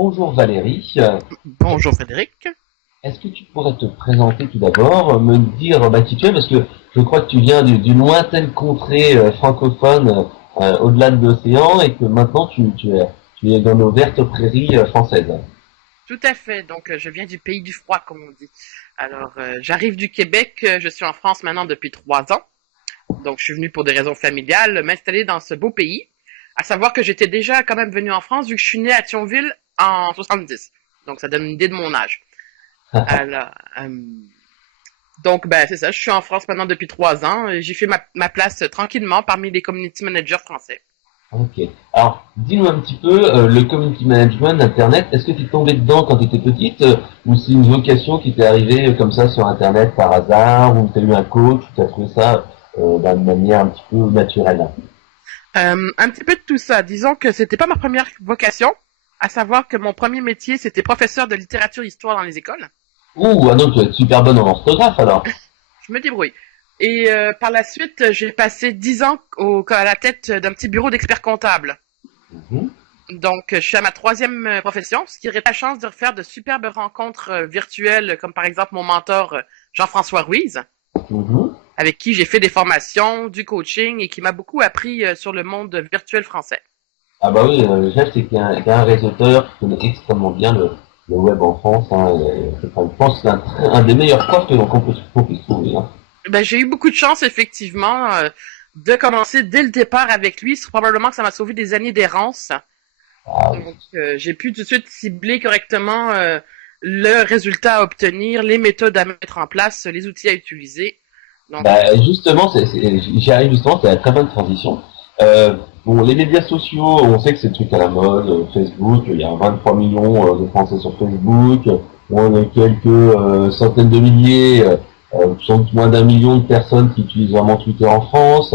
Bonjour Valérie. Bonjour Frédéric. Est-ce que tu pourrais te présenter tout d'abord, me dire qui tu es, parce que je crois que tu viens d'une lointaine contrée francophone au-delà de l'océan et que maintenant tu es dans nos vertes prairies françaises. Tout à fait. Donc, je viens du pays du froid, comme on dit. Alors, j'arrive du Québec. Je suis en France maintenant depuis 3 ans. Donc, je suis venu pour des raisons familiales m'installer dans ce beau pays. À savoir que j'étais déjà quand même venu en France vu que je suis né à Thionville en 70. Donc, ça donne une idée de mon âge. Alors, donc, c'est ça. Je suis en France maintenant depuis 3 ans. J'ai fait ma place tranquillement parmi les community managers français. Ok. Alors, dis-nous un petit peu le community management Internet. Est-ce que tu es tombé dedans quand tu étais petite ou c'est une vocation qui t'est arrivée comme ça sur Internet par hasard ou tu as eu un coach ou tu as trouvé ça d'une manière un petit peu naturelle? Un petit peu de tout ça. Disons que c'était pas ma première vocation, à savoir que mon premier métier, c'était professeur de littérature-histoire dans les écoles. Ouh, ah non, tu es super bonne en orthographe alors. Je me débrouille. Et par la suite, j'ai passé 10 ans à la tête d'un petit bureau d'experts comptables. Mhm, Donc, je suis à ma troisième profession, ce qui aurait la chance de faire de superbes rencontres virtuelles, comme par exemple mon mentor Jean-François Ruiz, mhm. avec qui j'ai fait des formations, du coaching et qui m'a beaucoup appris sur le monde virtuel français. Ah bah oui, le chef, c'est qu'il y a un réseauteur qui connaît extrêmement bien le web en France. Hein, et je pense que c'est un des meilleurs profs qu'on puisse trouver. Hein. J'ai eu beaucoup de chance, effectivement, de commencer dès le départ avec lui. C'est probablement que ça m'a sauvé des années d'errance. Ah, oui. Donc, j'ai pu tout de suite cibler correctement le résultat à obtenir, les méthodes à mettre en place, les outils à utiliser. Donc, Bah, justement, j'y arrive justement, c'est la très bonne transition. Bon, les médias sociaux, on sait que c'est le truc à la mode. Facebook, il y a 23 millions de Français sur Facebook. On a quelques centaines de milliers, sans doute moins d'1 million de personnes qui utilisent vraiment Twitter en France.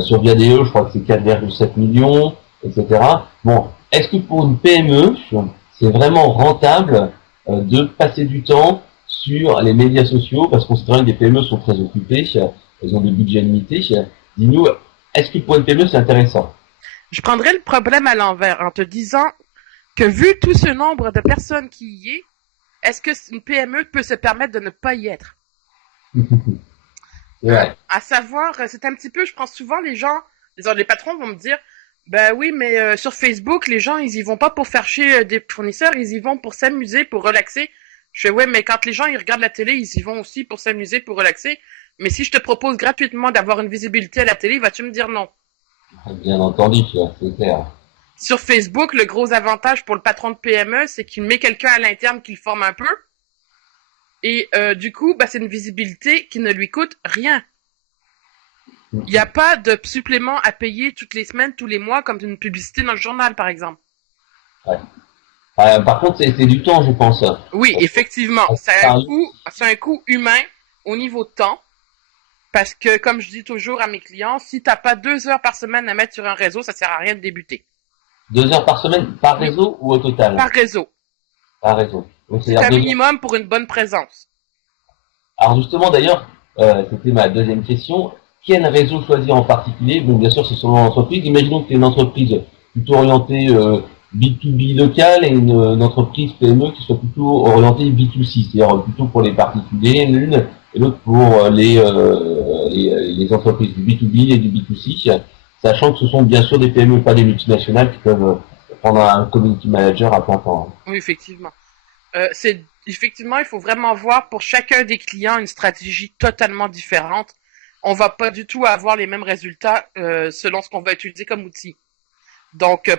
Sur Viadeo, je crois que c'est 4,7 millions, etc. Bon, est-ce que pour une PME, c'est vraiment rentable de passer du temps sur les médias sociaux, parce qu'on sait très bien que les PME sont très occupées, elles ont des budgets limités. Dis-nous, est-ce que pour une PME c'est intéressant? je prendrais le problème à l'envers en te disant que vu tout ce nombre de personnes qui y est, est-ce que une PME peut se permettre de ne pas y être? Ouais. À savoir, c'est un petit peu, je prends souvent les gens, les patrons vont me dire, ben oui, mais sur Facebook, les gens, ils y vont pas pour faire chier des fournisseurs, ils y vont pour s'amuser, pour relaxer. Je fais, ouais, mais quand les gens, ils regardent la télé, ils y vont aussi pour s'amuser, pour relaxer. Mais si je te propose gratuitement d'avoir une visibilité à la télé, vas-tu me dire non? Bien entendu, c'est clair. Sur Facebook, le gros avantage pour le patron de PME, c'est qu'il met quelqu'un à l'interne qui le forme un peu. Et du coup, c'est une visibilité qui ne lui coûte rien. Il n'y a pas de supplément à payer toutes les semaines, tous les mois, comme une publicité dans le journal, par exemple. Ouais. Par contre, c'est du temps, je pense. Oui, effectivement, Paris. c'est un coût humain au niveau de temps, parce que, comme je dis toujours à mes clients, si t'as pas 2 heures par semaine à mettre sur un réseau, ça sert à rien de débuter. 2 heures par semaine, par Oui, réseau ou au total? par réseau. Par réseau. Donc, C'est c'est-à-dire un 2 heures. minimum pour une bonne présence. Alors justement, d'ailleurs, c'était ma deuxième question. Quel réseau choisir en particulier? Bon, bien sûr, c'est selon l'entreprise. Imaginons que tu es une entreprise plutôt orientée B2B local et une entreprise PME qui soit plutôt orientée B2C, c'est-à-dire plutôt pour les particuliers l'une et l'autre pour les entreprises du B2B et du B2C, sachant que ce sont bien sûr des PME, pas des multinationales qui peuvent prendre un community manager à plein temps. Oui, effectivement. Effectivement, il faut vraiment voir pour chacun des clients une stratégie totalement différente. On va pas du tout avoir les mêmes résultats selon ce qu'on va utiliser comme outil. Donc,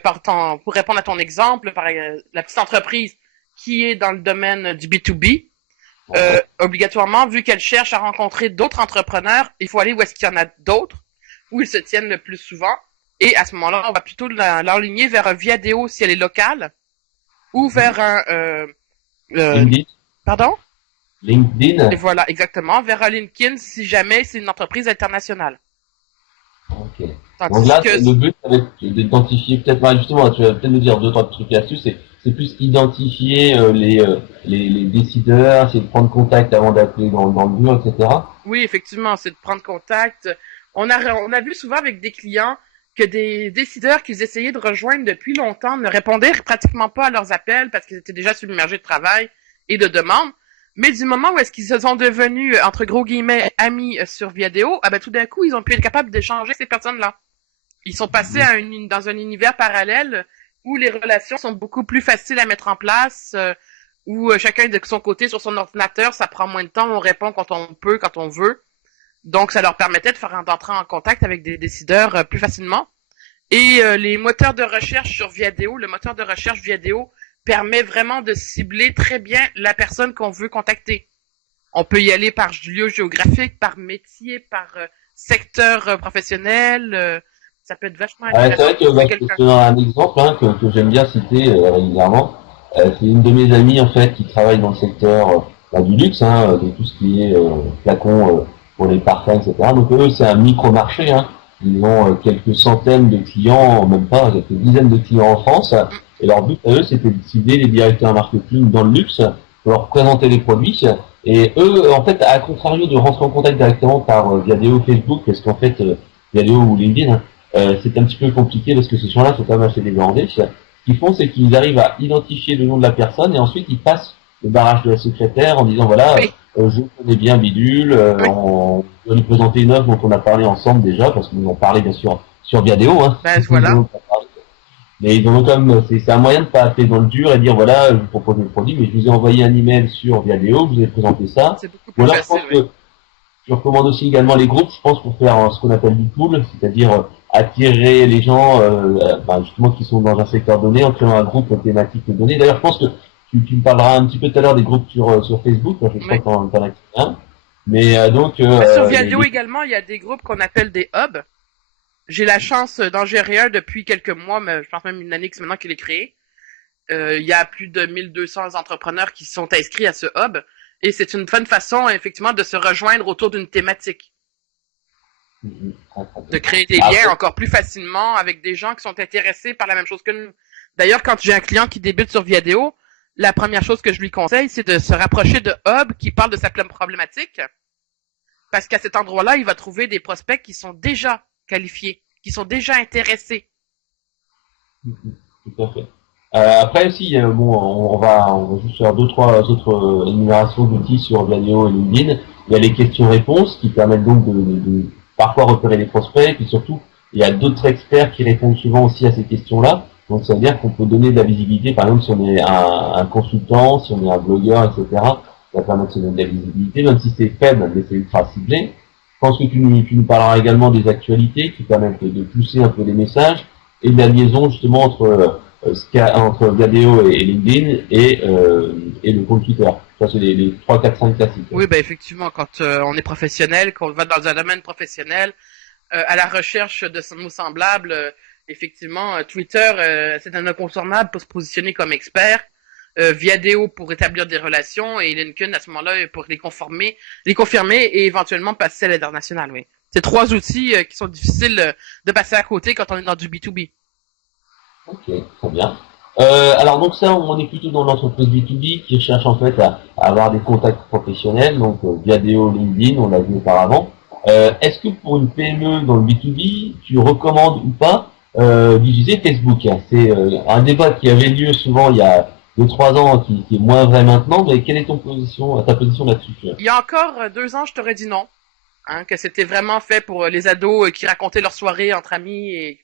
pour répondre à ton exemple, la petite entreprise qui est dans le domaine du B2B, obligatoirement, vu qu'elle cherche à rencontrer d'autres entrepreneurs, il faut aller où est-ce qu'il y en a d'autres, où ils se tiennent le plus souvent. Et à ce moment-là, on va plutôt l'enligner vers un Viadeo si elle est locale, ou vers un... LinkedIn, pardon? Et LinkedIn. voilà, exactement, vers un LinkedIn si jamais c'est une entreprise internationale. Ok. Donc Tandis là, que le but, ça va être d'identifier peut-être, justement, tu vas peut-être nous dire deux, trois trucs là-dessus, c'est plus identifier les décideurs, c'est de prendre contact avant d'appeler dans le bureau, etc. oui, effectivement, c'est de prendre contact. On a vu souvent avec des clients que des décideurs qu'ils essayaient de rejoindre depuis longtemps ne répondaient pratiquement pas à leurs appels parce qu'ils étaient déjà submergés de travail et de demandes. Mais du moment où est-ce qu'ils se sont devenus, entre gros guillemets, amis sur Viadeo, ah ben tout d'un coup, ils ont pu être capables d'échanger avec ces personnes-là. Ils sont passés dans un univers parallèle où les relations sont beaucoup plus faciles à mettre en place, où chacun de son côté sur son ordinateur, ça prend moins de temps, on répond quand on peut, quand on veut. Donc, ça leur permettait d'entrer en contact avec des décideurs plus facilement. Et les moteurs de recherche sur Viadeo, le moteur de recherche Viadeo permet vraiment de cibler très bien la personne qu'on veut contacter. On peut y aller par lieu géographique, par métier, par secteur professionnel. Ça peut être vachement intéressant. C'est vrai que c'est un exemple que j'aime bien citer régulièrement. C'est une de mes amies en fait qui travaille dans le secteur du luxe, de tout ce qui est flacons pour les parfums, etc. Donc eux, c'est un micro-marché. Ils ont quelques centaines de clients, même pas, quelques dizaines de clients en France. Et leur but à eux, c'était de cibler les directeurs marketing dans le luxe, pour leur présenter les produits. Et eux, en fait, à contrario de rentrer en contact directement par Viadeo, Facebook, parce qu'en fait, Viadeo ou LinkedIn, c'est un petit peu compliqué parce que ces gens-là sont quand même assez débordés. Ce qu'ils font, c'est qu'ils arrivent à identifier le nom de la personne et ensuite ils passent le barrage de la secrétaire en disant voilà, je connais bien Bidule, on va lui présenter une œuvre dont on a parlé ensemble déjà parce que nous en parlé bien sûr sur Viadeo. Voilà. Mais ils ont quand même, c'est un moyen de pas appeler dans le dur et dire voilà, je vous propose le produit, mais je vous ai envoyé un email sur Viadeo, je vous ai présenté ça. C'est beaucoup plus facile, je pense que je recommande aussi également les groupes, je pense, pour faire ce qu'on appelle du pool, c'est-à-dire attirer les gens justement qui sont dans un secteur donné en créant un groupe thématique donné. D'ailleurs, je pense que tu me parleras un petit peu tout à l'heure des groupes sur Facebook, je sais pas quand t'en as un. Mais sur Viadeo également, il y a des groupes qu'on appelle des hubs. J'ai la chance d'en gérer un depuis quelques mois, mais je pense même une année que c'est maintenant qu'il est créé. Il y a plus de 1200 entrepreneurs qui sont inscrits à ce hub. Et c'est une bonne façon, effectivement, de se rejoindre autour d'une thématique. De créer des liens encore plus facilement avec des gens qui sont intéressés par la même chose que nous. D'ailleurs, quand j'ai un client qui débute sur Viadeo, la première chose que je lui conseille, c'est de se rapprocher de hubs qui parlent de sa problématique. Parce qu'à cet endroit-là, il va trouver des prospects qui sont déjà qualifiés, qui sont déjà intéressés. Tout à fait. Après aussi, on va juste faire 2-3 autres énumérations d'outils sur Viadeo et LinkedIn. Il y a les questions-réponses qui permettent donc de parfois repérer les prospects, puis surtout, il y a d'autres experts qui répondent souvent aussi à ces questions-là. Donc ça veut dire qu'on peut donner de la visibilité, par exemple si on est un consultant, si on est un blogueur, etc. Ça va permettre de se donner de la visibilité, même si c'est faible, mais c'est ultra ciblé. Je pense que tu nous parleras également des actualités qui permettent de pousser un peu les messages et de la liaison justement entre Viadeo et LinkedIn et le compte Twitter. Ça, c'est les 3, 4, 5 classiques. Oui, effectivement, quand on est professionnel, qu'on va dans un domaine professionnel, à la recherche de nos semblables, effectivement, Twitter, c'est un incontournable pour se positionner comme expert. Viadeo pour établir des relations et LinkedIn à ce moment-là pour les confirmer et éventuellement passer à l'international, oui. C'est 3 outils qui sont difficiles de passer à côté quand on est dans du B2B. Ok, très bien. Alors donc ça, on est plutôt dans l'entreprise B2B qui cherche en fait à avoir des contacts professionnels, donc Viadeo, LinkedIn, on l'a vu auparavant. Est-ce que pour une PME dans le B2B, tu recommandes ou pas d'utiliser Facebook? C'est un débat qui avait lieu souvent il y a 2-3 ans, qui est moins vrai maintenant, mais quelle est ta position là-dessus? Il y a encore 2 ans, je t'aurais dit non. Que c'était vraiment fait pour les ados qui racontaient leur soirée entre amis et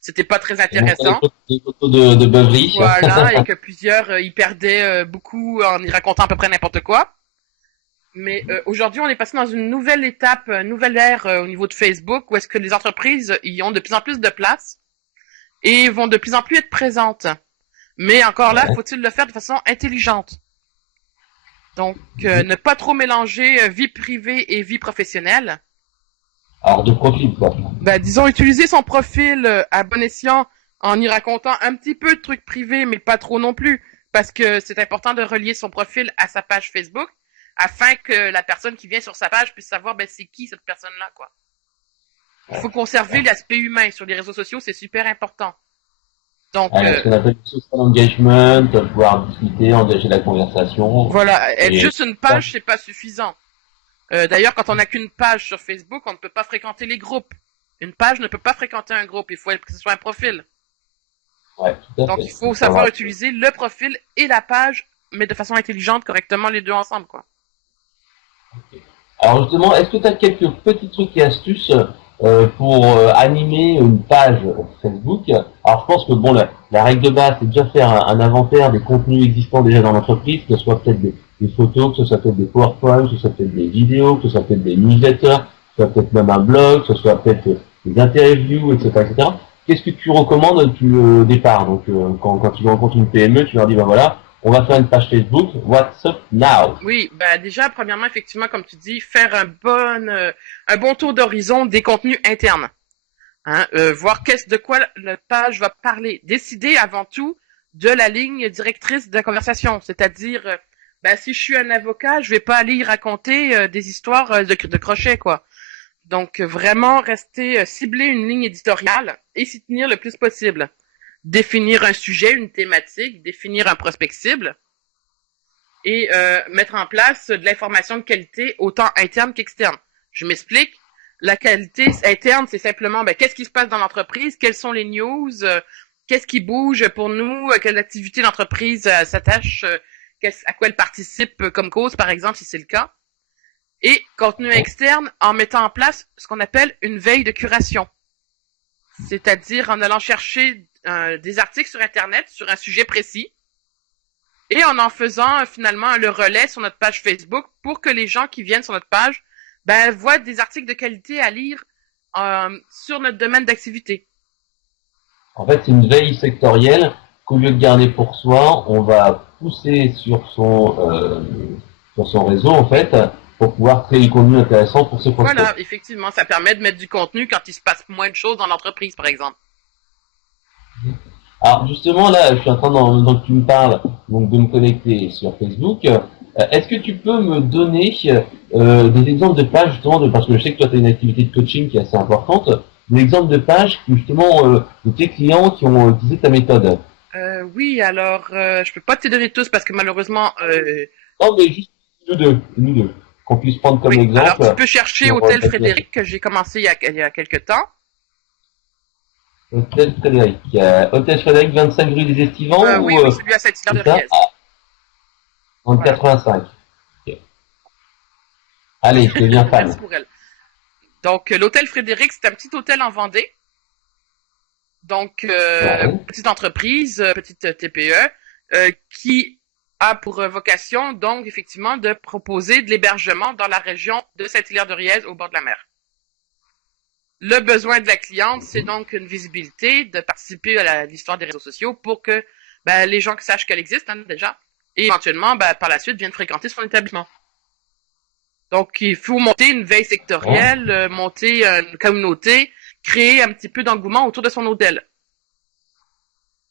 c'était pas très intéressant. Des photos de beuverie. Voilà, et que plusieurs y perdaient beaucoup en y racontant à peu près n'importe quoi. Mais aujourd'hui, on est passé dans une nouvelle étape, une nouvelle ère au niveau de Facebook, où est-ce que les entreprises y ont de plus en plus de place et vont de plus en plus être présentes. Mais encore là, faut-il le faire de façon intelligente. Donc, ne pas trop mélanger vie privée et vie professionnelle. Alors, de profil, quoi. Disons, utiliser son profil à bon escient en y racontant un petit peu de trucs privés, mais pas trop non plus. Parce que c'est important de relier son profil à sa page Facebook, afin que la personne qui vient sur sa page puisse savoir c'est qui cette personne-là, quoi. Il faut conserver l'aspect humain sur les réseaux sociaux, c'est super important. Donc, ce qu'on appelle le social engagement, pouvoir discuter, engager la conversation. Voilà, être juste une page, c'est pas suffisant. D'ailleurs, quand on n'a qu'une page sur Facebook, on ne peut pas fréquenter les groupes. Une page ne peut pas fréquenter un groupe, il faut que ce soit un profil. Ouais, tout à Donc fait. il faut Ça savoir va. utiliser le profil et la page, mais de façon intelligente, correctement les deux ensemble, quoi. Alors justement, est-ce que tu as quelques petits trucs et astuces pour animer une page Facebook? Alors je pense que bon, la règle de base, c'est déjà faire un inventaire des contenus existants déjà dans l'entreprise, que ce soit peut-être des photos, que ce soit peut-être des PowerPoint, que ce soit peut-être des vidéos, que ce soit peut-être des newsletters, que ce soit peut-être même un blog, que ce soit peut-être des interviews, etc., etc. Qu'est-ce que tu recommandes au départ? Donc quand tu rencontres une PME, tu leur dis, ben voilà, on va faire une page Facebook, what's up now? Oui, ben déjà, premièrement, effectivement, comme tu dis, faire un bon tour d'horizon des contenus internes. Hein, voir de quoi la page va parler. Décider avant tout de la ligne directrice de la conversation. C'est-à-dire, ben, si je suis un avocat, je vais pas aller y raconter des histoires de crochet, quoi. Donc, vraiment rester cibler une ligne éditoriale et s'y tenir le plus possible. Définir un sujet, une thématique, définir un prospect cible et mettre en place de l'information de qualité autant interne qu'externe. Je m'explique. La qualité interne, c'est simplement qu'est-ce qui se passe dans l'entreprise, quelles sont les news, qu'est-ce qui bouge pour nous, quelle activité l'entreprise s'attache, à quoi elle participe comme cause, par exemple, si c'est le cas. Et contenu externe en mettant en place ce qu'on appelle une veille de curation. C'est-à-dire en allant chercher des articles sur Internet sur un sujet précis et en faisant finalement le relais sur notre page Facebook pour que les gens qui viennent sur notre page voient des articles de qualité à lire sur notre domaine d'activité. En fait, c'est une veille sectorielle qu'au lieu de garder pour soi, on va pousser sur son réseau, en fait, pour pouvoir créer du contenu intéressant pour ses prospects. Voilà, effectivement, ça permet de mettre du contenu quand il se passe moins de choses dans l'entreprise, par exemple. Alors, justement, là, je suis en train, donc tu me parles, donc, de me connecter sur Facebook. Est-ce que tu peux me donner des exemples de pages, justement, parce que je sais que toi, tu as une activité de coaching qui est assez importante, des exemples de pages, justement, de tes clients qui ont utilisé ta méthode? Oui, alors, je peux pas te donner tous parce que malheureusement, Non, mais juste nous deux, qu'on puisse prendre comme oui. Alors, tu exemple peux chercher pour Hôtel Frédéric que j'ai commencé il y a quelques temps. Hôtel Frédéric. Hôtel Frédéric, 25 rue des Estivants Oui, ou oui, celui à c'est ça? Saint-Hilaire-de-Riez. Ah, en Voilà. 85. Ok. Allez, je deviens Merci fan. pour elle. Donc, l'Hôtel Frédéric, c'est un petit hôtel en Vendée. Donc, Ouais. petite entreprise, petite TPE, qui a pour vocation, donc, effectivement, de proposer de l'hébergement dans la région de Saint-Hilaire-de-Riez au bord de la mer. Le besoin de la cliente, c'est donc une visibilité, de participer à l'histoire des réseaux sociaux pour que les gens sachent qu'elle existe déjà, et éventuellement, par la suite, viennent fréquenter son établissement. Donc, il faut monter une veille Hein. sectorielle, monter une communauté, créer un petit peu d'engouement autour de son hôtel.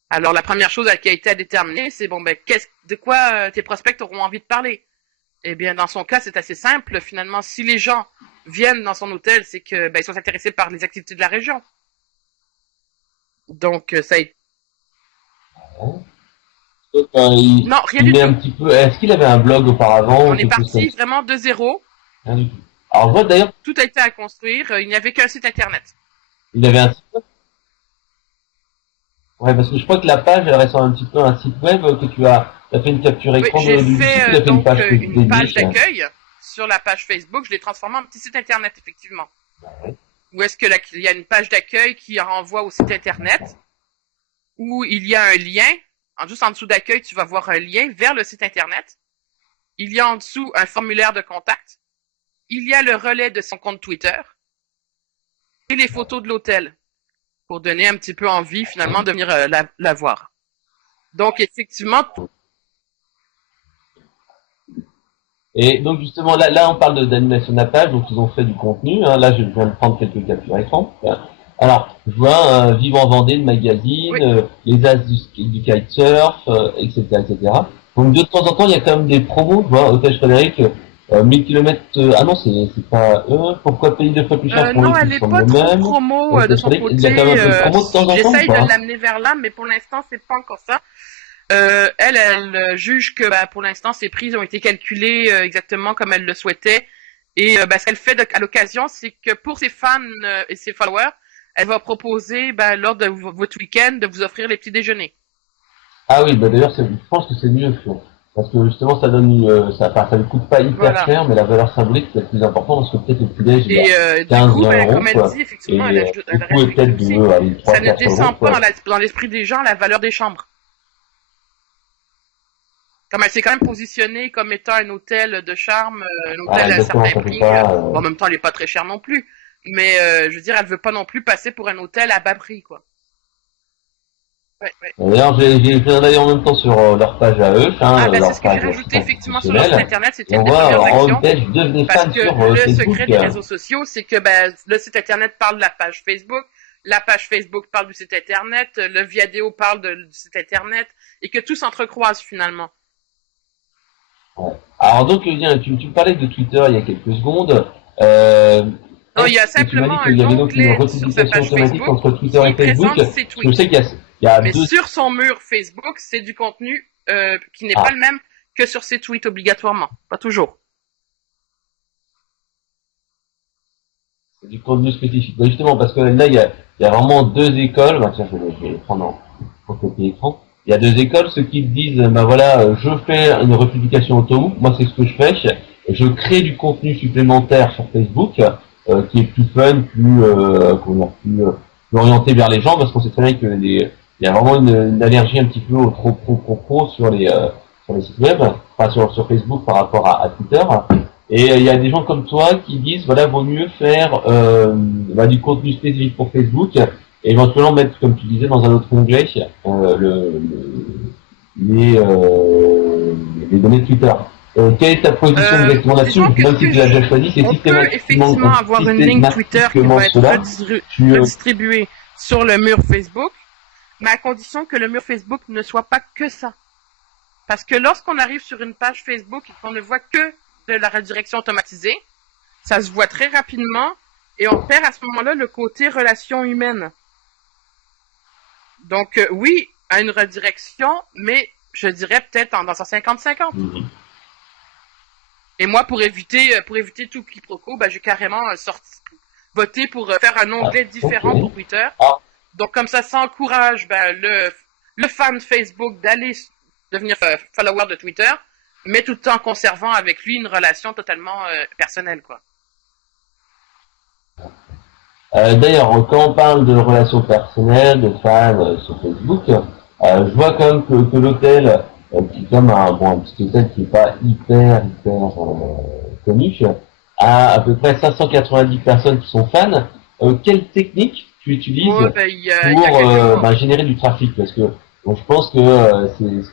Alors, la première chose qui a été à déterminer, c'est de quoi tes prospects auront envie de parler. Eh bien, dans son cas, c'est assez simple. Finalement, si les gens viennent dans son hôtel, c'est que ils sont intéressés par les activités de la région. Donc, ça a été... Donc, Non, rien il du met un tout. petit peu. Est-ce qu'il avait un blog auparavant On ou est quelque chose comme parti ça? vraiment de zéro. Rien du tout. Alors, je vois d'ailleurs, Tout a été à construire. Il n'y avait qu'un site internet. il avait un site web. Ouais, parce que je crois que la page, elle ressemble un petit peu à un site web que tu as fait une capture Oui, écran j'ai du site, fait tu as fait une page une dédiée. page d'accueil sur la page Facebook. Je l'ai transformée en petit site internet, effectivement. Ouais. Où est-ce que il y a une page d'accueil qui renvoie au site internet, où il y a un lien. Juste en dessous d'accueil, tu vas voir un lien vers le site internet. Il y a en dessous un formulaire de contact. Il y a le relais de son compte Twitter et les photos de l'hôtel pour donner un petit peu envie finalement de venir la voir. Donc effectivement, Et donc justement là on parle d'animation de la page, donc ils ont fait du contenu. Hein. Là je viens de prendre quelques captures écran. Alors je vois Vivre en Vendée, le magazine, oui, les As du kitesurf, etc., etc. Donc de temps en temps il y a quand même des promos. Je vois Hôtel Frédéric, 1000 km. Ah non c'est pas eux. Pourquoi payer deux fois plus cher pour les non, qui elle est semble pas le trop même? promo de Hôtel son Frédéric, il y a quand côté. même un peu de promo de temps en temps ou J'essaye de pas? l'amener vers là, mais pour l'instant, c'est pas encore ça. Elle juge que pour l'instant, ses prises ont été calculées exactement comme elle le souhaitait Et ce qu'elle fait à l'occasion, c'est que pour ses fans et ses followers, elle va proposer lors de votre week-end de vous offrir les petits déjeuners. Ah oui, bah d'ailleurs, je pense que c'est mieux, parce que justement, ça donne, ça ne coûte pas hyper Voilà. cher, mais la valeur symbolique c'est le plus important, parce que peut-être le petit-déj, il y a Et du 15, coup, 20 euros, comme elle quoi. dit, effectivement, Et le elle coût est réfléchit peut-être aussi. de, allez, Ça 3, ne 4 euros, descend pas quoi. dans l'esprit des gens la valeur des chambres. Comme elle s'est quand même positionnée comme étant un hôtel de charme, un Ah, hôtel à un exactement, certain ça fait prix. pas, Bon, en même temps, elle est pas très chère non plus. Mais je veux dire, elle veut pas non plus passer pour un hôtel à bas prix, quoi. Ouais, ouais. D'ailleurs, j'ai fait un œil en même temps sur leur page à eux, C'est ce leur que j'ai page rajouté site effectivement sur leur site institutionnel, internet. et C'était on une des voit premières en actions. homepage, devenez Parce fan que sur le Facebook. secret des réseaux sociaux, c'est que le site internet parle de la page Facebook parle du site internet, le vidéo parle du site internet, et que tout s'entrecroise finalement. Ouais. Alors donc, tu me parlais de Twitter il y a quelques secondes. Non, il y a Et tu m'as dit simplement qu'il y un avait donc une onglet sur sa republication page automatique Facebook entre Twitter qui et Facebook. présente ses Parce que je tweets. sais il y a Mais deux... sur son mur Facebook, c'est du contenu qui n'est pas Ah, le même que sur ses tweets obligatoirement. Pas toujours. c'est du contenu spécifique. Ben justement, parce que là, il y a vraiment deux écoles. Ben, tiens, je vais les prendre en copie écran. Il y a deux écoles, ceux qui disent, ben voilà, je fais une republication auto. Moi, c'est ce que je fais. Je crée du contenu supplémentaire sur Facebook, qui est plus fun, plus orienté vers les gens, parce qu'on sait très bien que il y a vraiment une allergie un petit peu au trop pro sur les sites web, enfin sur Facebook par rapport à Twitter. Et il y a des gens comme toi qui disent, voilà, vaut mieux faire du contenu spécifique pour Facebook et éventuellement mettre, comme tu disais, dans un autre onglet les, euh, les données de Twitter. Quelle est ta position exactement là-dessus? Disons que Même si tu l'as déjà choisi, c'est on peut effectivement avoir une ligne Twitter qui va être cela. redistribuée sur le mur Facebook, mais à condition que le mur Facebook ne soit pas que ça. Parce que lorsqu'on arrive sur une page Facebook et qu'on ne voit que de la redirection automatisée, ça se voit très rapidement et on perd à ce moment-là le côté relation humaine. Donc oui, à une redirection, mais je dirais peut-être dans un 50-50. Mhm. Et moi, pour éviter tout quiproquo, j'ai carrément voté pour faire un onglet différent pour Twitter. Ah. Donc comme ça encourage le fan Facebook d'aller devenir follower de Twitter, mais tout en conservant avec lui une relation totalement personnelle, quoi. D'ailleurs, quand on parle de relations personnelles, de fans sur Facebook, je vois quand même que l'hôtel, qui est comme un petit hôtel qui est pas hyper connu, a à peu près 590 personnes qui sont fans. Quelle technique tu utilises Il y a pour générer du trafic? Parce que bon, je pense que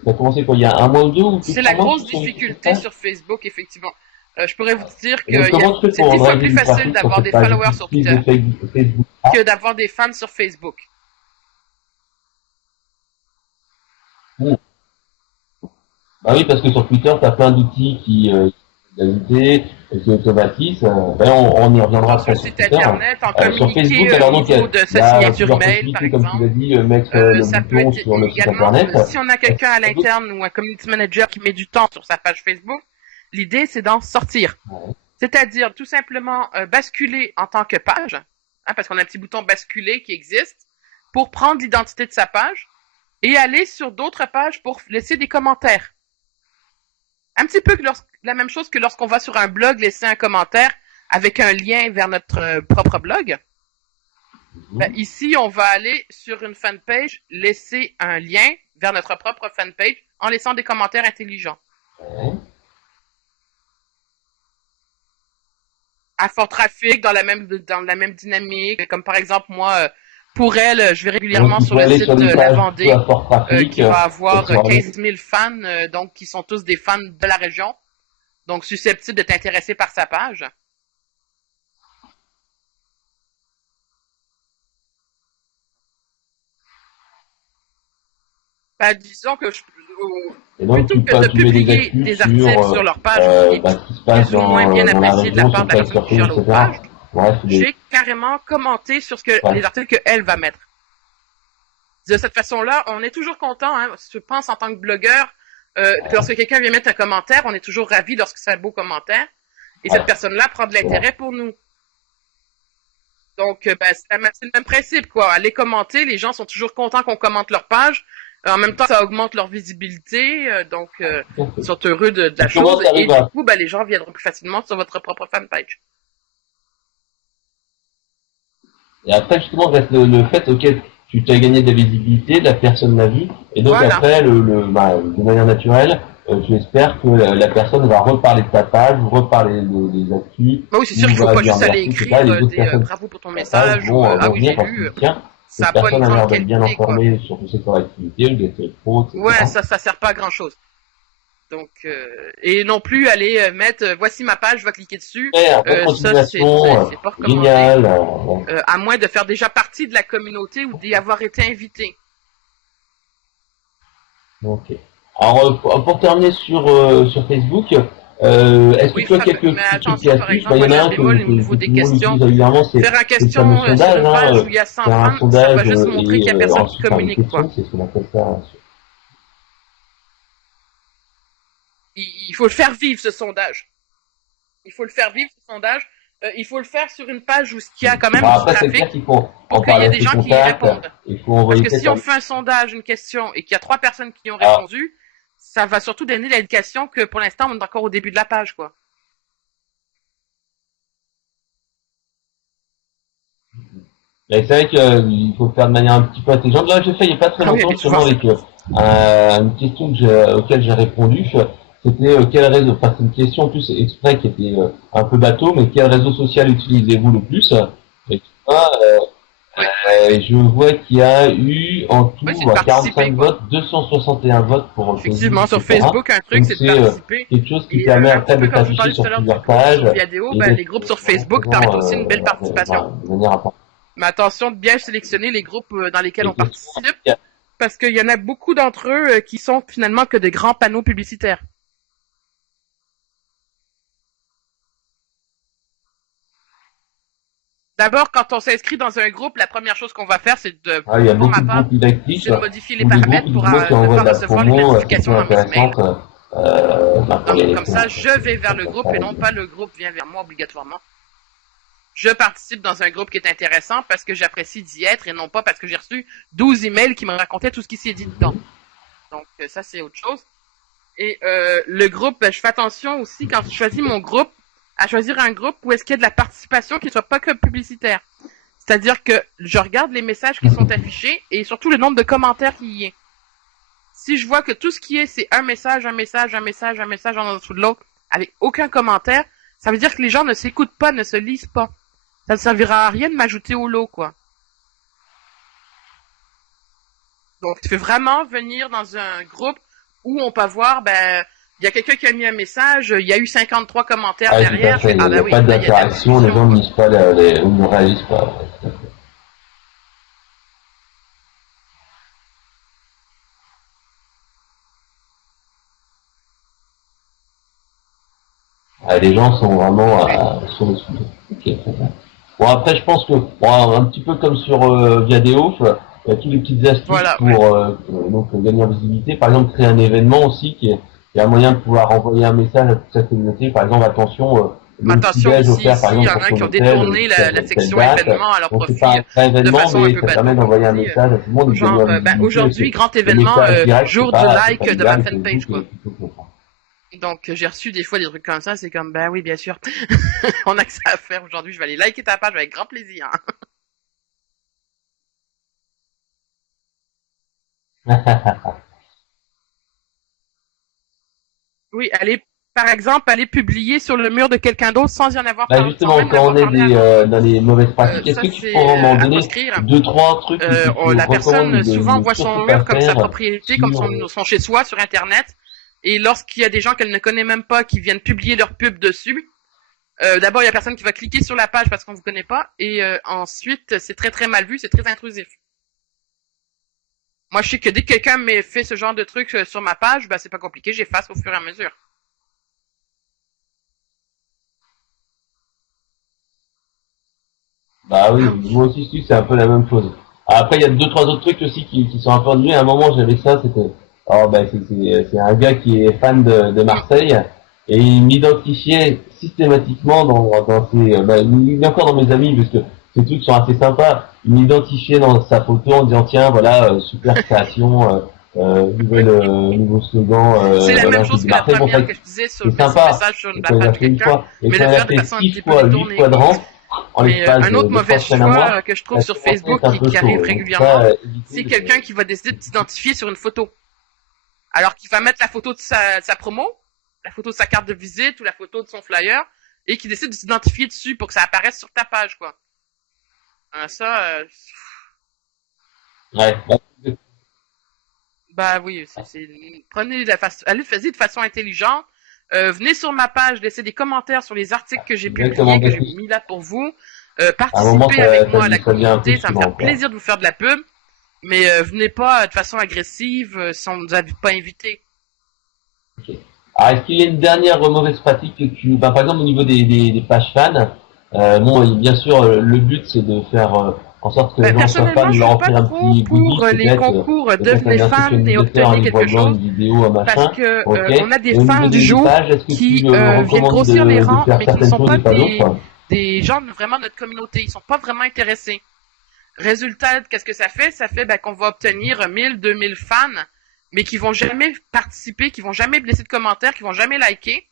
ça a commencé quoi, il y a un mois ou deux ou c'est la grosse difficulté sur Facebook, effectivement. Je pourrais vous dire que c'est 10 fois plus facile d'avoir des followers sur Twitter que d'avoir des fans sur Facebook. Bah oui, parce que sur Twitter, tu as plein d'outils qui automatisent. On y reviendra sur le sur site Twitter. internet, en Sur Facebook, alors au donc, niveau de sa signature email, par exemple. Comme tu l'as dit, mettre le Ça peut bouton être sur le site également, internet. si on a quelqu'un à l'interne ou un community manager qui met du temps sur sa page Facebook, l'idée c'est d'en sortir. Ouais. C'est-à-dire tout simplement basculer en tant que page, parce qu'on a un petit bouton basculer qui existe, pour prendre l'identité de sa page et aller sur d'autres pages pour laisser des commentaires. Un petit peu la même chose que lorsqu'on va sur un blog laisser un commentaire avec un lien vers notre propre blog. Ici, on va aller sur une fanpage, laisser un lien vers notre propre fanpage en laissant des commentaires intelligents. À fort trafic, dans la même dynamique, comme par exemple, moi, pour elle, je vais régulièrement sur le site de La Vendée, qui va avoir 15 000 fans, donc qui sont tous des fans de la région, donc susceptibles d'être intéressés par sa page. Disons que plutôt que de publier des articles sur leur page qui est plus ou moins bien apprécié de la part de la personne qui gère leur page, j'ai carrément commenté sur les articles qu'elle va mettre. De cette façon-là, on est toujours content, je pense en tant que blogueur, que lorsque quelqu'un vient mettre un commentaire, on est toujours ravi lorsque c'est un beau commentaire. Et cette Ouais, personne-là prend de c'est vrai. l'intérêt pour nous. Donc, c'est le même principe, quoi. Aller commenter, les gens sont toujours contents qu'on commente leur page. En même temps, ça augmente leur visibilité, Tout à fait. ils sont heureux de la Et comment chose. tu Et arrives du à... coup, les gens viendront plus facilement sur votre propre fanpage. Et après, justement, reste le fait, ok, tu t'as gagné de la visibilité, la personne l'a vu, et donc Voilà. après, de manière naturelle, tu espères que la personne va reparler de ta page, ou reparler des actus, Bah oui, c'est ou sûr qu'il faut va pas dire juste aller merci, etc. écrire Et les autres des personnes bravo pour ton sur ta page message ou ah vont oui, j'ai venir parce qu'ils lu. disent, tiens, Ça cette a pas une personne a grande l'air d'être bien qualité, quoi. informée sur ce secteur d'activité, ou des faits pro, Ouais, etc. ça sert pas à grand chose. Donc, et non plus aller mettre voici ma page, va cliquer dessus. Super, bonne Ça, continuation, c'est pas recommandé. génial. À moins de faire déjà partie de la communauté ou d'y avoir été invité. Ok. Alors, pour terminer sur Facebook, est-ce que Oui, tu as quelques mais petits trucs et attention, par astuces? exemple, Il y moi en j'ai a un un bémol au niveau que des tout le monde questions. utilise régulièrement, Faire un c'est le fameux question sur sondage. une page Hein, où il y a 100 faire un femmes, ça va sondage juste montrer qu'il y a personne qui ensuite faire une communique, quoi. question, c'est ce qu'on appelle ça. Il faut le faire vivre, ce sondage. Il faut le faire vivre, ce sondage. Il faut le faire sur une page où il y a quand Bon, même du après, c'est clair trafic qu'il faut pour en qu'il y parler ait à des ses gens qui y contacts, répondent. il faut Parce envoyer que si peut-être on un... fait un sondage, une question, et qu'il y a 3 personnes qui ont Alors, répondu, ça va surtout donner l'indication que pour l'instant, on est encore au début de la page, quoi. c'est vrai qu'il faut le faire de manière un petit peu intelligente. Là, j'ai fait il n'y a pas très Ah oui, longtemps, habituellement, justement, c'est avec plus. une question auquel j'ai répondu. C'était quel réseau, enfin c'est une question en plus exprès qui était un peu bateau, mais quel réseau social utilisez-vous le plus? Et tu vois, Oui, je vois qu'il y a eu en oui, c'est tout de participer, 45 quoi. votes, 261 votes pour Facebook, Effectivement, sur etc. Facebook, un truc, Donc c'est de c'est participer. quelque chose qui Et permet un petit après peu de comme je vous s'afficher parlais tout sur à l'heure du plusieurs groupe pages sur Viadeo, et les d'être groupes sur vraiment Facebook permettent présent aussi une belle participation. de manière importante. Mais attention de bien sélectionner les groupes dans lesquels Et on participe, parce qu'il y en a beaucoup d'entre eux qui sont finalement que de grands panneaux publicitaires. D'abord, quand on s'inscrit dans un groupe, la première chose qu'on va faire, c'est de, il y a pour beaucoup ma de part, groupes inactifs c'est de modifier les ou des groupes paramètres pour justement qui ne envoient pas de la recevoir les promo qui notifications sont dans mes emails. intéressantes pour les Comme ça, pour, je vais vers le pour groupe faire et les non pas le groupe vient vers moi obligatoirement. Je participe dans un groupe qui est intéressant parce que j'apprécie d'y être et non pas parce que j'ai reçu 12 emails qui me racontaient tout ce qui s'y est dit dedans. Donc ça, c'est autre chose. Et le groupe, je fais attention aussi quand je choisis mon groupe à choisir un groupe où est-ce qu'il y a de la participation qui ne soit pas que publicitaire. C'est-à-dire que je regarde les messages qui sont affichés et surtout le nombre de commentaires qu'il y ait. Si je vois que tout ce qui est, c'est un message, un message, un message, un message en dessous de l'autre, avec aucun commentaire, ça veut dire que les gens ne s'écoutent pas, ne se lisent pas. Ça ne servira à rien de m'ajouter au lot, quoi. Donc, tu fais vraiment venir dans un groupe où on peut voir, il y a quelqu'un qui a mis un message, il y a eu 53 commentaires tout à derrière. fait. Il n'y a pas Là, il y a de la d'interaction, les gens discussion, ne quoi. lisent pas, ou ne réalisent pas. Ouais, les gens sont vraiment Oui. sur le sujet. Ok, très bien. Bon, après, je pense que, bon, un petit peu comme sur Viadeo, il y a toutes les petites astuces Voilà, ouais. pour donc gagner en visibilité. Par exemple, créer un événement aussi, qui est un moyen de pouvoir envoyer un message à toute sa communauté. Par exemple, attention, Mais le petit attention déj aussi, offert, par ici, il y exemple, en pour a qui ton ont hôtel, détourné la telle section date. événements à leur Donc, c'est pas profit un vrai de événement, façon un mais peu ça permet bateau, comme d'envoyer on un dit. message à tout le monde et de gagner Genre, en visibilité. aujourd'hui, grand Le événement, message direct, jour du c'est like pas de ma légal, fanpage, Facebook quoi. et tout ça. Donc, j'ai reçu des fois des trucs comme ça, c'est comme, oui, bien sûr, on a que ça à faire aujourd'hui, je vais aller liker ta page avec grand plaisir. Oui, par exemple, aller publier sur le mur de quelqu'un d'autre sans y en avoir Bah sans justement, même quand on l'avoir est parlé avant. dans les mauvaises pratiques, est-ce Ça, que tu pourrais c'est m'en à donner proscrire. deux, trois trucs que tu La recommandes personne de souvent ne voit surtout son pas mur comme sa faire propriété, comme sur... son chez-soi sur Internet. Et lorsqu'il y a des gens qu'elle ne connaît même pas qui viennent publier leur pub dessus, d'abord il y a personne qui va cliquer sur la page parce qu'on vous connaît pas, et ensuite c'est très très mal vu, c'est très intrusif. Moi je sais que dès que quelqu'un me fait ce genre de truc sur ma page, c'est pas compliqué, j'efface au fur et à mesure. Bah oui, Ah oui. moi aussi, c'est un peu la même chose. Après, il y a deux, trois autres trucs aussi qui sont un peu ennuyeux. À un moment, j'avais ça, c'était... Alors, bah, c'est un gars qui est fan de Mm. Marseille. et il m'identifiait systématiquement dans ses, il est encore dans mes amis parce que ces trucs sont assez sympas. Il m'identifiait dans sa photo en disant tiens voilà super création, nouveau slogan. C'est la voilà, même chose que la après, première que je disais sur le sympa. message sur Et la quand il a page de fait une quelqu'un, fois, et mais quand le il a faire de fait façon un 6 petit peu fois 8 détournée. quadrants en Mais l'espace un autre de mauvais 3 semaines à moi, choix que je trouve sur ça commence à Facebook être un peu qui arrive chaud. régulièrement, Ça, c'est quelqu'un qui va décider de s'identifier sur une photo. Alors qu'il va mettre la photo de sa promo, la photo de sa carte de visite ou la photo de son flyer, et qui décide de s'identifier dessus pour que ça apparaisse sur ta page, quoi. Ça, ouais. bah oui, prenez la façon, allez, faites de façon intelligente. Venez sur ma page, laissez des commentaires sur les articles que j'ai publiés, que j'ai mis là pour vous. Participez avec moi à la communauté, ça me fait plaisir de vous faire de la pub. Mais venez pas de façon agressive si on ne vous a pas invité. Okay. Alors, est-ce qu'il y a une dernière mauvaise pratique que tu... par exemple, au niveau des pages fans, bon, bien sûr, le but, c'est de faire en sorte que les gens soient fans, leur offrir un petit goodie, pour les concours devenez fan et obtenez quelque chose, parce que on a des fans du jour qui viennent grossir les rangs, mais qui ne sont pas des gens de vraiment notre communauté. Ils sont pas vraiment intéressés. Résultat, qu'est-ce que ça fait? Ça fait qu'on va obtenir 1000, 2000 fans, mais qui vont jamais participer, qui vont jamais laisser de commentaires, qui vont jamais liker.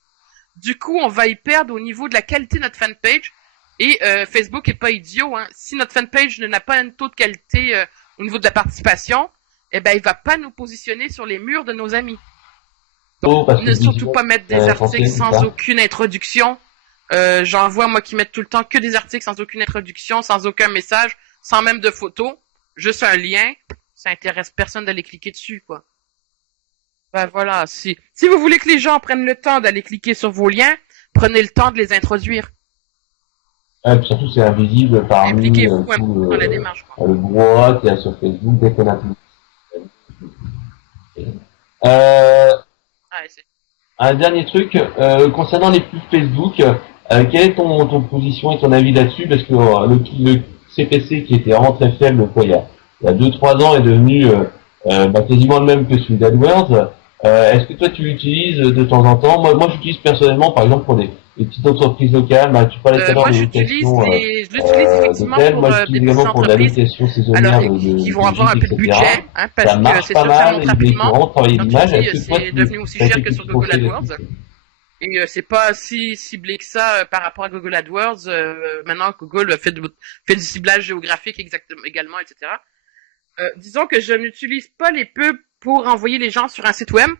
Du coup, on va y perdre au niveau de la qualité de notre fanpage. Et Facebook est pas idiot. Hein. Si notre fanpage n'a pas un taux de qualité au niveau de la participation, il va pas nous positionner sur les murs de nos amis. Donc, ne surtout pas mettre des articles sans aucune introduction. J'en vois, moi, qui mettent tout le temps que des articles sans aucune introduction, sans aucun message, sans même de photos, juste un lien. Ça intéresse personne d'aller cliquer dessus, quoi. Voilà, si vous voulez que les gens prennent le temps d'aller cliquer sur vos liens, prenez le temps de les introduire. Puis surtout, c'est invisible parmi impliquez-vous dans la démarche, quoi. Le brouhaha qu'il y a sur Facebook dès qu'on a tout. Un dernier truc, concernant les pubs Facebook, quelle est ton position et ton avis là-dessus? Parce que le CPC qui était vraiment très faible il y a 2-3 ans est devenu quasiment le même que celui d'AdWords. Est-ce que toi tu l'utilises de temps en temps? Moi j'utilise personnellement par exemple pour des petites entreprises locales. Tu parlais tout à l'heure de location je l'utilise effectivement pour des petites entreprises qui vont avoir un peu de budget, hein, parce que c'est sûr que ça monte rapidement. C'est devenu aussi cher que sur Google AdWords. Et c'est pas si ciblé que ça par rapport à Google AdWords. Maintenant, Google fait du ciblage géographique également, etc. Disons que je n'utilise pas les pubs pour envoyer les gens sur un site web,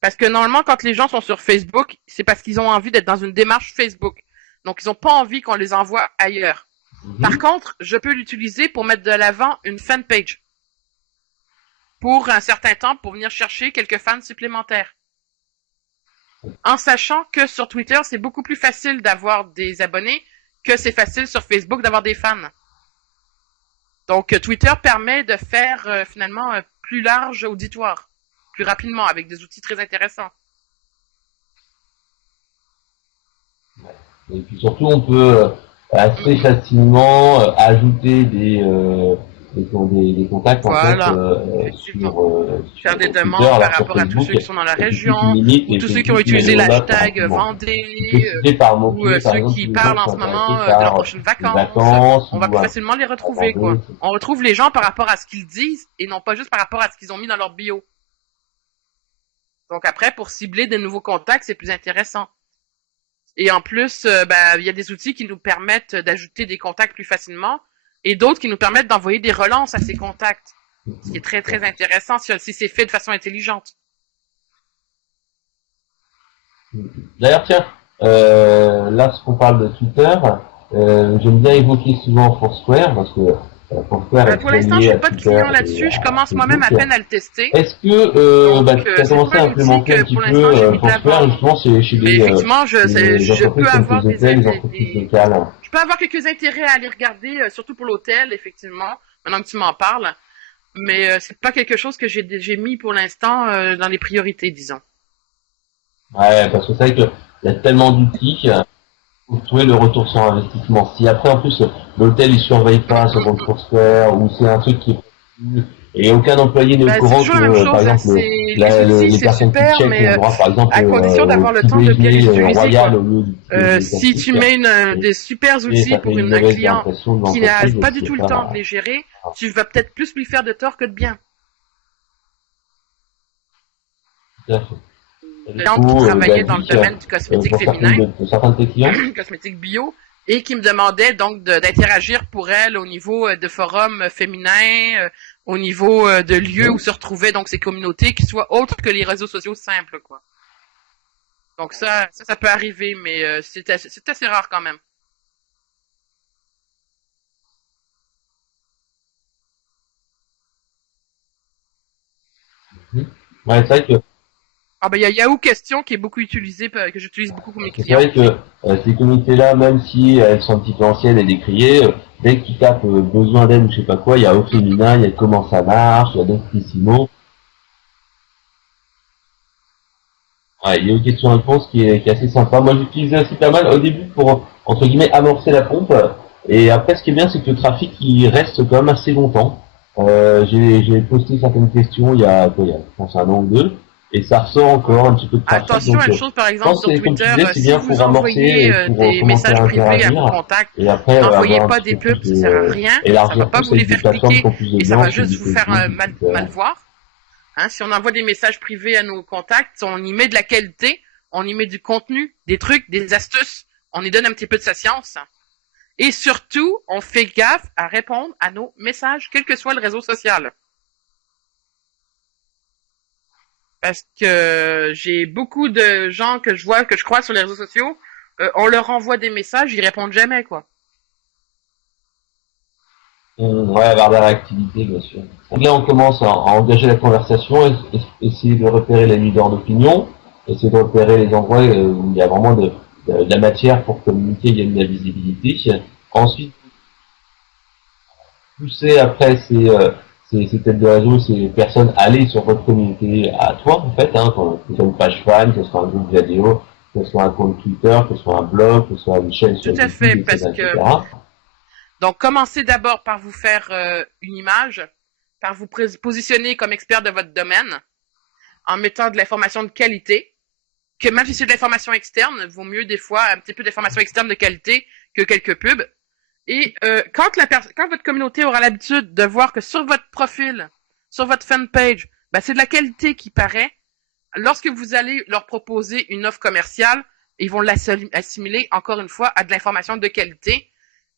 parce que normalement, quand les gens sont sur Facebook, c'est parce qu'ils ont envie d'être dans une démarche Facebook. Donc, ils n'ont pas envie qu'on les envoie ailleurs. Par contre, je peux l'utiliser pour mettre de l'avant une fanpage. Pour un certain temps, pour venir chercher quelques fans supplémentaires. En sachant que sur Twitter, c'est beaucoup plus facile d'avoir des abonnés que c'est facile sur Facebook d'avoir des fans. Donc, Twitter permet de faire finalement un plus large auditoire, plus rapidement, avec des outils très intéressants. Et puis surtout, on peut assez facilement ajouter des contacts en fait, faire des demandes Twitter, par rapport à tous ceux qui sont dans la région, ou tous ceux qui ont utilisé l'hashtag Vendée, ou ceux qui parlent en ce moment de leurs prochaines vacances. On va plus facilement les retrouver, quoi. On retrouve les gens par rapport à ce qu'ils disent et non pas juste par rapport à ce qu'ils ont mis dans leur bio. Donc après, pour cibler des nouveaux contacts, c'est plus intéressant. Et en plus, il y a des outils qui nous permettent d'ajouter des contacts plus facilement. Et d'autres qui nous permettent d'envoyer des relances à ces contacts. Ce qui est très, très intéressant si c'est fait de façon intelligente. D'ailleurs, tiens, lorsqu'on parle de Twitter, j'aime bien évoquer souvent Foursquare, parce que Foursquare pour l'instant, je n'ai pas de client là-dessus. Je commence moi-même à peine à le tester. Est-ce que tu as commencé à implémenter un petit peu Foursquare, justement, chez des effectivement, je peux avoir des entreprises locales? Je peux avoir quelques intérêts à aller regarder, surtout pour l'hôtel, effectivement, maintenant que tu m'en parles. Mais c'est pas quelque chose que j'ai mis pour l'instant dans les priorités, disons. Ouais, parce que c'est vrai qu'il y a tellement d'outils pour trouver le retour sur investissement. Si après, en plus, l'hôtel, il surveille pas ce compte Foursquare, ou c'est un truc qui est Et aucun employé n'est au C'est courant toujours la même que, par chose, hein. exemple, Les outils, les c'est personnes qui super, checkent mais ont droit, par exemple, à condition au d'avoir le petit temps de bien les déjeuner utiliser, royal quoi. au lieu du petit déjeuner Si tu classique. mets des super Et outils ça fait pour une un mauvaise client impression de qui n'a l'entreprise et pas du c'est tout le temps de pas... les gérer, tu vas peut-être plus lui faire de tort que de bien. Tout à fait. Et du Cliente qui coup, travaillait dans le David, domaine du cosmétique pour féminin, certains de tes clients, cosmétique bio, et qui me demandait donc d'interagir pour elle au niveau de forums féminins, au niveau de lieux où se retrouvaient donc ces communautés qui soient autres que les réseaux sociaux simples, quoi. Donc ça peut arriver, mais c'est assez rare quand même. ouais, c'est vrai que Ah ben il y a Yahoo Question qui est beaucoup utilisé, que j'utilise beaucoup pour mes c'est clients vrai que aussi. ces communautés-là, même si elles sont un petit peu anciennes et décriées, dès que tu tapes besoin d'aide ou je sais pas quoi, il y a au Mhm. féminin, il y a comment ça marche, il y a Doctissimo. Ouais, il y a une question-réponse qui est assez sympa. Moi, j'utilisais aussi pas mal au début pour, entre guillemets, amorcer la pompe. Et après, ce qui est bien, c'est que le trafic, il reste quand même assez longtemps. J'ai posté certaines questions il y a, quoi, il y a, je pense, un an ou deux. Et ça ressort encore un petit peu de trafic. Attention Donc, à une chose, par je exemple, pense que sur c'est, comme tu Twitter, disais, c'est si bien vous pour amorcer envoyez et pour des commencer à messages privés à vos interagir. contacts, Et après, n'envoyez avoir un pas petit des peu plus pubs, ça sert à rien, ça va élargir pas plus vous les avec des faire plateformes qui cliquer ont plus et ça va d'audience, comme juste du vous faire Facebook, du Twitter. mal voir. Hein, si on envoie des messages privés à nos contacts, on y met de la qualité, on y met du contenu, des trucs, des astuces, on y donne un petit peu de sa science. Et surtout, on fait gaffe à répondre à nos messages, quel que soit le réseau social. Parce que j'ai beaucoup de gens que je vois, que je crois sur les réseaux sociaux, on leur envoie des messages, ils répondent jamais, quoi. Ouais, avoir de la réactivité, bien sûr. Donc là, on commence à engager la conversation, essayer de repérer les leaders d'opinion, essayer de repérer les endroits où il y a vraiment de la matière pour communiquer, il y a de la visibilité. Ensuite, pousser après ces têtes de réseau, ces personnes à aller sur votre communauté à toi, en fait, hein, que ce soit une page fan, que ce soit un groupe vidéo, que ce soit un compte Twitter, que ce soit un blog, que ce soit une chaîne Tout sur à fait, YouTube, parce etc., que etc. donc commencez d'abord par vous faire une image, par vous positionner comme expert de votre domaine, en mettant de l'information de qualité, que même si c'est de l'information externe, vaut mieux des fois un petit peu d'information externe de qualité que quelques pubs. Et quand votre communauté aura l'habitude de voir que sur votre profil, sur votre fanpage, c'est de la qualité qui paraît, lorsque vous allez leur proposer une offre commerciale, ils vont l'assimiler encore une fois à de l'information de qualité.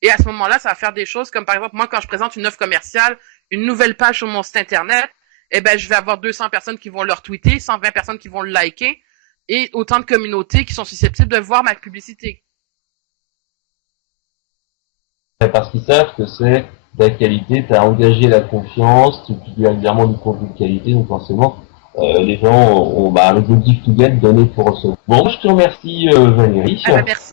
Et à ce moment-là, ça va faire des choses comme par exemple, moi, quand je présente une offre commerciale, une nouvelle page sur mon site internet, je vais avoir 200 personnes qui vont le retweeter, 120 personnes qui vont le liker, et autant de communautés qui sont susceptibles de voir ma publicité. Parce qu'ils savent que c'est de la qualité, tu as engagé la confiance, tu publies régulièrement du contenu de qualité, donc forcément, les gens ont, avec le gift to get donné pour recevoir. Bon, je te remercie Valérie. Ah ben merci.